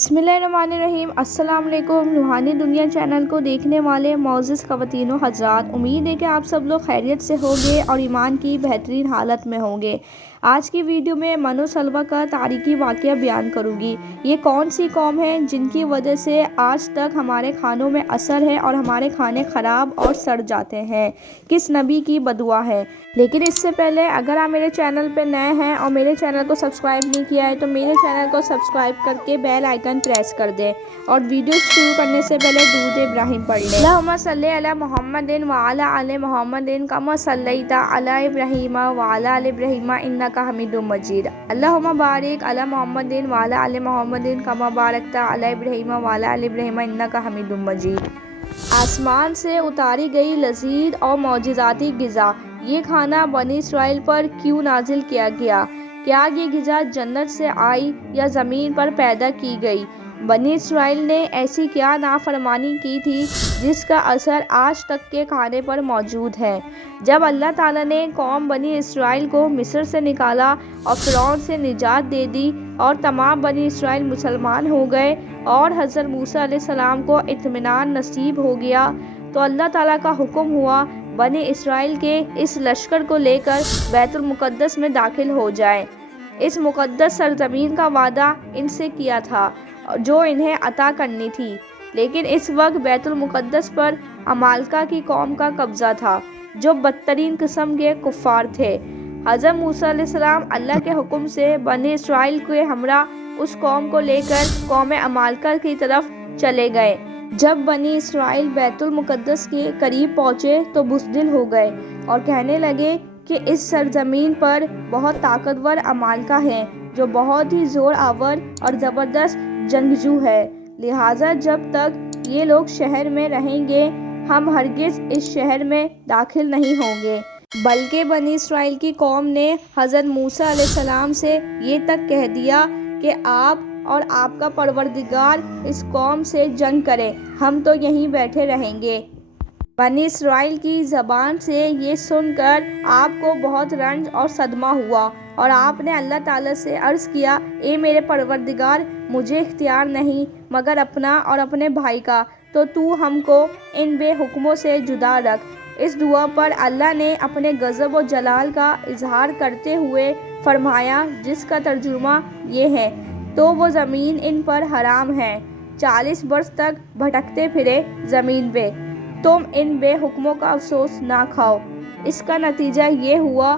बिस्मिल्लाहिर्रहमानिर्रहीम। अस्सलाम वालेकुम। रूहानी दुनिया चैनल को देखने वाले मोअज़्ज़िज़ ख़वातीन व हज़रात, उम्मीद है कि आप सब लोग खैरियत से होंगे और ईमान की बेहतरीन हालत में होंगे। आज की वीडियो में मनो सलवा का तारीख़ी वाक़या बयान करूँगी। ये कौन सी कौम है जिनकी वजह से आज तक हमारे खानों में असर है और हमारे खाने ख़राब और सड़ जाते हैं? किस नबी की बदुआ है? लेकिन इससे पहले अगर आप मेरे चैनल पर नए हैं और मेरे चैनल को सब्सक्राइब नहीं किया है तो मेरे चैनल को सब्सक्राइब करके बेल आइकन प्रेस कर दें और वीडियो शुरू करने से पहले दुरूद इब्राहिम पढ़ लें। अल्लाहुम्मा सल्ली अला मुहम्मदिन व अला आले मुहम्मदिन कमा सल्लैता अला इब्राहीम व अला आले इब्राहीम इन्नका हमीदुम मजीद। अल्लाहुम्मा बारिक अला मुहम्मदिन व अला आले मुहम्मदिन कमा बारकता अला इब्राहीम व अला आले इब्राहीम इन्नका हमीदुम मजीद। आसमान से उतारी गई लजीज और मौजिज़ाती ग़िज़ा, ये खाना बनी इस्राइल पर क्यों नाजिल किया गया? क्या ये ग़िज़ा जन्नत से आई या ज़मीन पर पैदा की गई? बनी इस्राइल ने ऐसी क्या नाफरमानी की थी जिसका असर आज तक के खाने पर मौजूद है? जब अल्लाह ताला ने कौम बनी इस्राइल को मिस्र से निकाला और फ़िरौन से निजात दे दी और तमाम बनी इस्राइल मुसलमान हो गए और हज़रत मूसा अलैहिस्सलाम को इत्मीनान नसीब हो गया, तो अल्लाह ताला का हुक्म हुआ बनी इस्राइल के इस लश्कर को लेकर बैतुल मुक़द्दस में दाखिल हो जाए। इस मुक़द्दस सरज़मीन का वादा इनसे किया था जो इन्हें अता करनी थी, लेकिन इस वक्त बैतुल मुक़द्दस पर अमालका की कौम का कब्ज़ा था जो बदतरीन किस्म के कुफ़ार थे। हज़रत मूसा अलैहिस्सलाम अल्लाह के हुक्म से बनी इस्राइल के हमरा उस कौम को लेकर कौम अमालका की तरफ चले गए। जब बनी इस्राइल बैतुल मुक़द्दस के करीब पहुँचे तो बुज़दिल हो गए और कहने लगे कि इस सरज़मीन पर बहुत ताकतवर अमालका हैं जो बहुत ही ज़ोर आवर और ज़बरदस्त जंगजू है, लिहाजा जब तक ये लोग शहर में रहेंगे हम हरगिज़ इस शहर में दाखिल नहीं होंगे। बल्कि बनी इस्राइल की कौम ने हज़रत मूसा अलैहिस्सलाम से ये तक कह दिया कि आप और आपका परवरदिगार इस कौम से जंग करें, हम तो यहीं बैठे रहेंगे। बनी इस्राइल की ज़बान से ये सुनकर आपको बहुत रंज और सदमा हुआ और आपने अल्लाह ताला से अर्ज़ किया, ए मेरे परवरदिगार, मुझे इख्तियार नहीं मगर अपना और अपने भाई का, तो तू हमको इन बेहुक्मों से जुदा रख। इस दुआ पर अल्लाह ने अपने गज़ब और जलाल का इजहार करते हुए फरमाया, जिसका तर्जुमा ये है, तो वो ज़मीन इन पर हराम है, 40 बरस तक भटकते फिरे ज़मीन पे, तुम इन बेहुक्मों का अफसोस ना खाओ। इसका नतीजा ये हुआ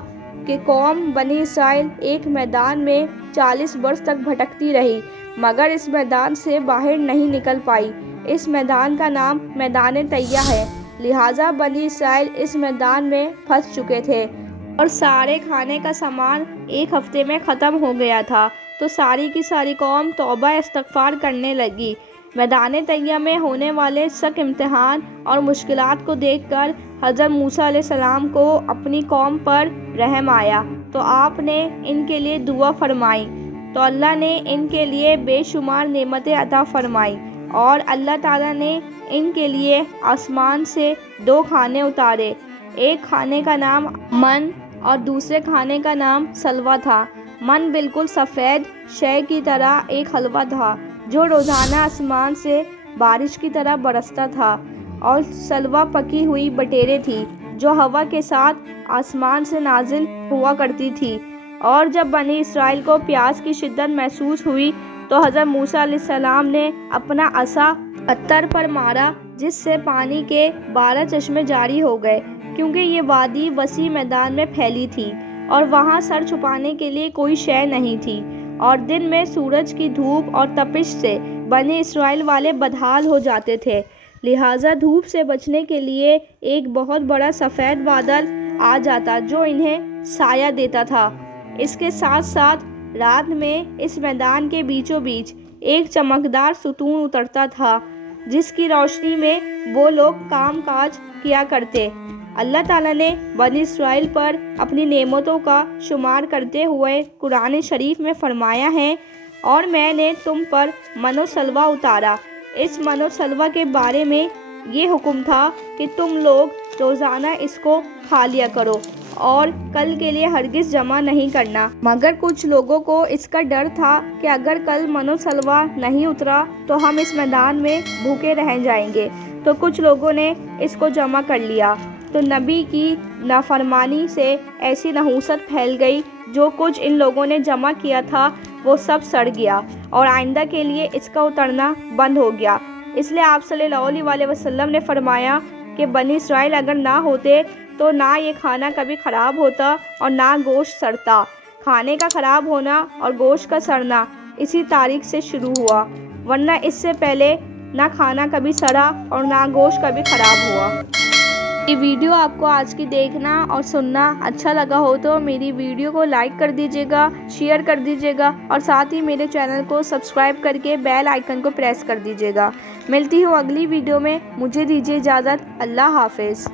कि कौम बनी इस्राइल एक मैदान में 40 बरस तक भटकती रही मगर इस मैदान से बाहर नहीं निकल पाई। इस मैदान का नाम मैदान तैया है, लिहाजा बनी इस्राइल इस मैदान में फंस चुके थे और सारे खाने का सामान एक हफ्ते में ख़त्म हो गया था, तो सारी की सारी कौम तौबा इस्तग़फ़ार करने लगी। मैदान तैया में होने वाले सख्त इम्तिहान और मुश्किलात को देखकर हज़रत मूसा अलैहिस्सलाम को अपनी कौम पर रहम आया, तो आपने इनके लिए दुआ फरमाई, तो अल्लाह ने इनके लिए बेशुमार नेमतें अता फरमाई और अल्लाह ताला ने इनके लिए आसमान से 2 खाने उतारे। एक खाने का नाम मन और दूसरे खाने का नाम सलवा था। मन बिल्कुल सफ़ेद शय की तरह एक हलवा था जो रोज़ाना आसमान से बारिश की तरह बरसता था, और सलवा पकी हुई बटेरें थी जो हवा के साथ आसमान से नाजिल हुआ करती थी। और जब बनी इस्राइल को प्यास की शिद्दत महसूस हुई तो हज़रत मूसा अलैहिस्सलाम ने अपना असा पत्थर पर मारा, जिससे पानी के 12 चश्मे जारी हो गए, क्योंकि ये वादी वसी मैदान में फैली थी और वहाँ सर छुपाने के लिए कोई शय नहीं थी, और दिन में सूरज की धूप और तपिश से बनी इस्राइल वाले बदहाल हो जाते थे, लिहाजा धूप से बचने के लिए एक बहुत बड़ा सफ़ेद बादल आ जाता जो इन्हें साया देता था। इसके साथ साथ रात में इस मैदान के बीचों बीच एक चमकदार सुतून उतरता था जिसकी रोशनी में वो लोग काम काज किया करते। अल्लाह ताला ने बनी इस्राइल पर अपनी नेमतों का शुमार करते हुए कुरान शरीफ में फरमाया है, और मैंने तुम पर मनो सलवा उतारा। इस मनो सलवा के बारे में ये हुक्म था कि तुम लोग रोज़ाना इसको खा लिया करो اور کل کے لیے ہرگز جمع نہیں کرنا۔ مگر کچھ لوگوں کو اس کا ڈر تھا کہ اگر کل من و سلوہ نہیں اترا تو ہم اس میدان میں بھوکے رہ جائیں گے، تو کچھ لوگوں نے اس کو جمع کر لیا، تو نبی کی نافرمانی سے ایسی نحوست پھیل گئی، جو کچھ ان لوگوں نے جمع کیا تھا وہ سب سڑ گیا اور آئندہ کے لیے اس کا اترنا بند ہو گیا۔ اس لیے آپ صلی اللہ علیہ وسلم نے فرمایا کہ بنی اسرائیل اگر نہ ہوتے تو نہ یہ کھانا کبھی خراب ہوتا اور نہ گوشت سڑتا۔ کھانے کا خراب ہونا اور گوشت کا سڑنا اسی تاریخ سے شروع ہوا، ورنہ اس سے پہلے نہ کھانا کبھی سڑا اور نہ گوشت کبھی خراب ہوا۔ یہ ویڈیو آپ کو آج کی دیکھنا اور سننا اچھا لگا ہو تو میری ویڈیو کو لائک کر دیجیے گا، شیئر کر دیجیے گا اور ساتھ ہی میرے چینل کو سبسکرائب کر کے بیل آئیکن کو پریس کر دیجیے گا۔ ملتی ہوں اگلی ویڈیو میں، مجھے دیجیے اجازت، اللہ حافظ۔